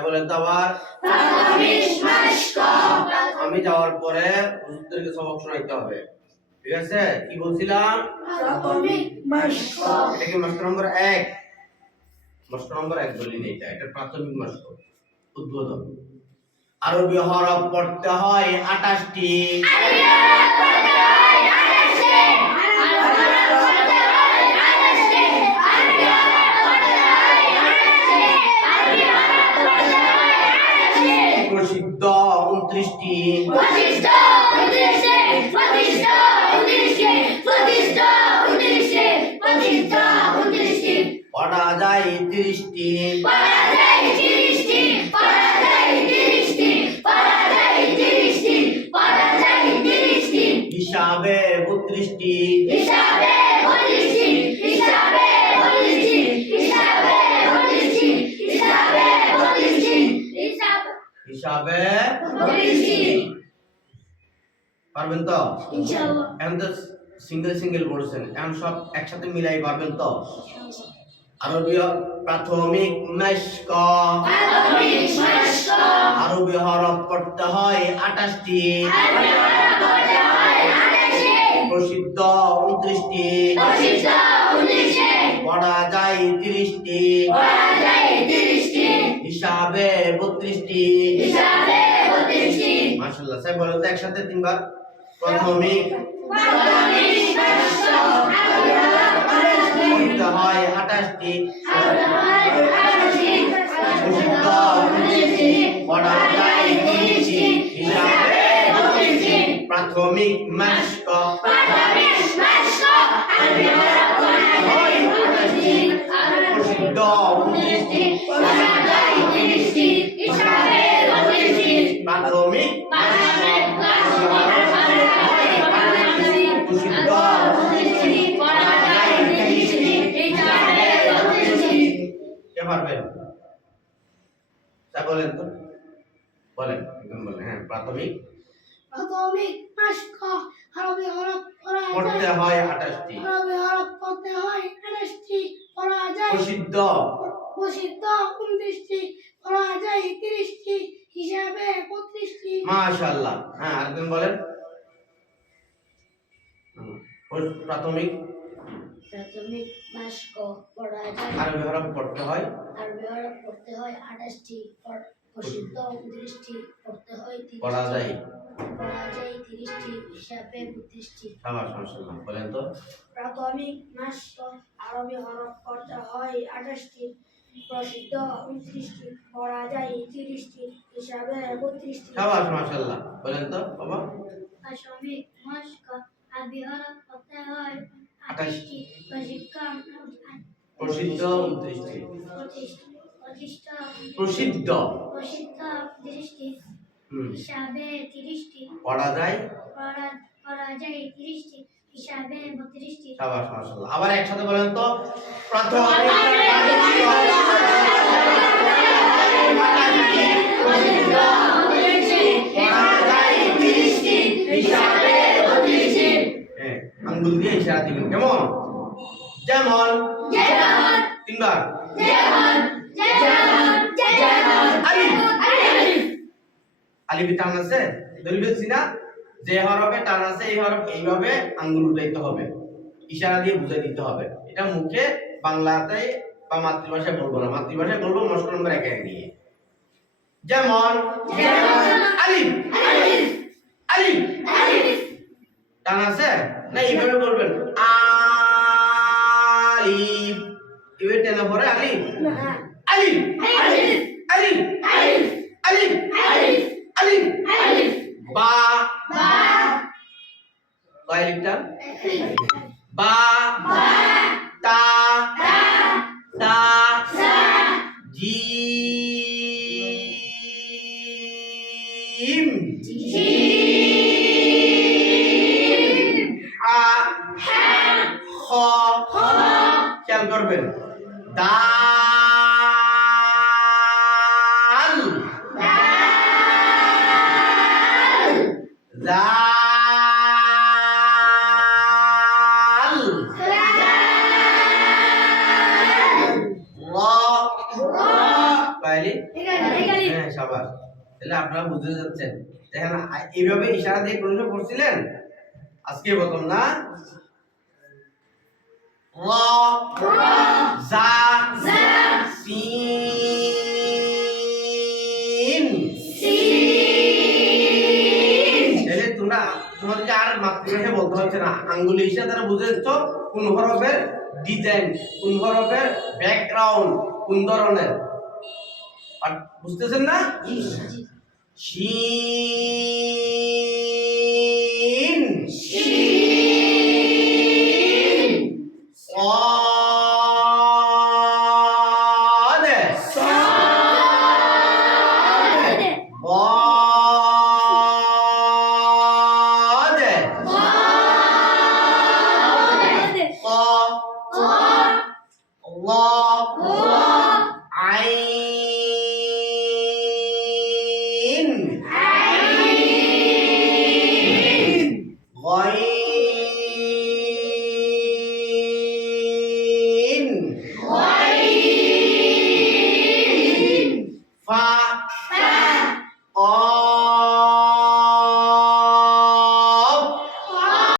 তাই বলেন তো আবার আমি যাওয়ার পরে হুজুরদেরকে সবক শোনাইতে হবে। ঠিক আছে, কি বলছিলাম? এটা কি মাস্ক নম্বর 1? মাস্ক নম্বর 1 বললেন, এটা প্রাথমিক মাস্ক উদ্বোধন। আরবি হরফ পড়তে হয় 28টি। প্রসিদ্ধ 29টি। পড়া যায় 30টি। হিসাবে 32টি। হিসাবে 32টি। পারবেন তো ইনশাআল্লাহ? এখন তো সিঙ্গেল বলছেন, এখন সব একসাথে মিলাই পারবেন তো? আরবীয় প্রাথমিক মাশক। আরবি হরফ পড়তে হয় 28টি। প্রসিদ্ধ 29টি। পড়া যায় 30টি। হিসাবে 32টি। মাশাআল্লাহ। স্যার বলেন তো একসাথে তিনবার। প্রাথমিক পড়তে হয় 28টি। প্রসিদ্ধ 29টি। পড়া যায় 30টি। হিসাবে 32টি। প্রাথমিক মাশক। প্রসিদ্ধ 29টি। প্রাথমিক কে পারবেন? তা বলেন তো, বলেন একদম বলেন। হ্যাঁ, প্রাথমিক মাশক। আরবি হরফ পড়তে হয় 28টি। পড়া যায়। প্রসিদ্ধ 29টি। পড়া যায় 30টি। হিসাবে 32টি। মাশাআল্লাহ। হ্যাঁ, আরেকজন বলেন। প্রাথমিক মাশক পড়া যায়। আরবি হরফ পড়তে হয় 28টি। প্রসিদ্ধ 29টি। পড়তে হয় 30টি। পড়া যায় 30টি। হিসাবে 32টি। শাবাশ, মাশাআল্লাহ। বলেন তো প্রাথমিক মাশক। আরবি হরফ পড়তে হয় 28টি। প্রসিদ্ধ 29টি। পড়া যায় 30টি। হিসাবে 32টি। শাবাশ, মাশাআল্লাহ। বলেন তো বাবা। প্রাথমিক মাশক। আরবি হরফ পড়তে হয় 28টি। প্রসিদ্ধ 29টি। প্রসিদ্ধ প্রসিদ্ধ 30টি। হুম। হিসাবে 30টি। পড়া যায় পড়া যায় 30টি। হিসাবে 32টি। শাবাশ, মাশাআল্লাহ। আবার একসাথে বলেন তো। প্রাথমিক আঙ্গুল দিয়ে ইশারা দিবেন, কেমন? যেমন তিনবার। আলিফে টান আছে, ধরে ফেলছি না? যে হরফে টান আছে এই হরফ এইভাবে আঙ্গুল উঠাইতে হবে, ইশারা দিয়ে বুঝাই দিতে হবে। এটা মুখে বাংলাতে বা মাতৃভাষায় বলবো না, মাতৃভাষায় বলবো মশক নম্বর 1 নিয়ে। যেমন আলিফ টান আছে না? এইভাবে বলবেন আলিফ, এভাবে টেনে পরে আলিফ আলিফ আলিফ আলিফ বা কয়টা? বা তা তা জিম আ খ খেয়াল করবেন। দাল জাল র কয়লি? তাহলে আপনারা বুঝতে যাচ্ছেন দেখেন এইভাবে ইশারা দিয়ে কোন সময় পড়ছিলেন আজকে প্রথম না র জা সিন তাহলে তোমাদেরকে আর মাতৃভাষায় বলতে হচ্ছে না আঙ্গুলি ইশারা দ্বারা বুঝে যাচ্ছ কোন হরফের ডিজাইন কোন হরফের ব্যাকগ্রাউন্ড কোন ধরনের আর বুঝতেছেন না শিন